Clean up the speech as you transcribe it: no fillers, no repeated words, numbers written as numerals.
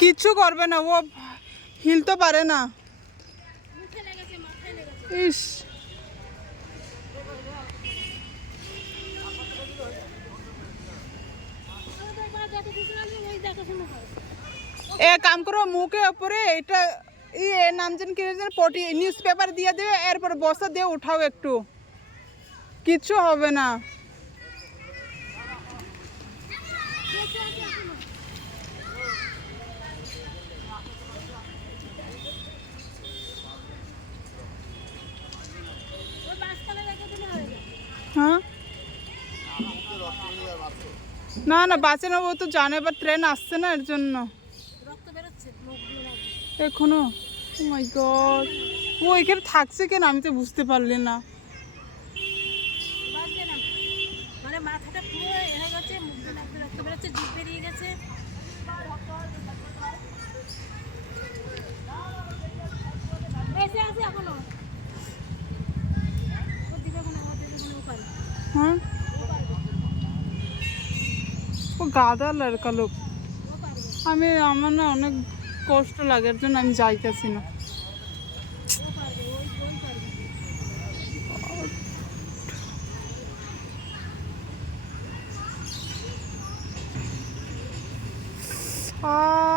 কিচ্ছু করবে না, ও হিলতে পারে না। ইস, এক কাম করো, মুখে উপরে এটা নাম যেন কি পটি নিউজ পেপার দিয়ে দেবে, এরপর বসা দিয়ে উঠাও একটু, কিচ্ছু হবে না। হ্যাঁ, না না বাঁচে না, ও তো জানে, এবার ট্রেন আসছে না এর জন্য এখনো। ও মাই গড, ও এখানে থাকছে কেন আমি তো বুঝতে পারলি না। মানে মাথাটা পুরো হয়ে গেছে, মুখ দিয়ে রক্ত বেরোচ্ছে, জিভ বেরিয়ে গেছে। বেঁচে আছে এখনো। হ্যাঁ, ও গাদা লড়কা লোক। আমার না অনেক কষ্ট লাগে, এর জন্য আমি যাইতেছি না। আ